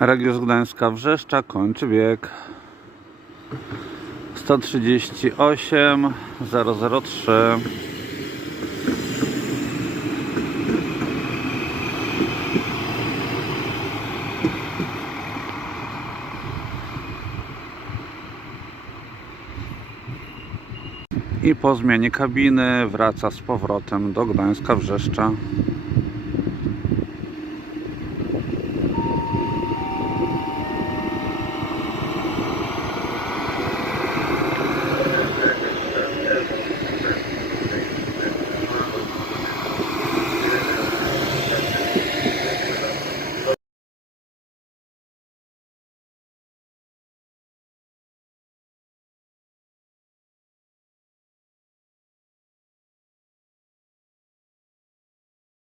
Regius Gdańska Wrzeszcza kończy bieg. 138 003 i po zmianie kabiny wraca z powrotem do Gdańska Wrzeszcza.